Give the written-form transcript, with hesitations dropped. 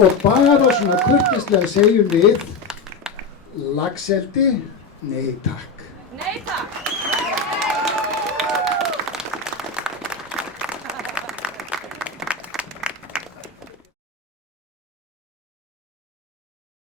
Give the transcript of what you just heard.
Og bara svona kurteislega segjum við, laxeldi, nei takk. Nei takk.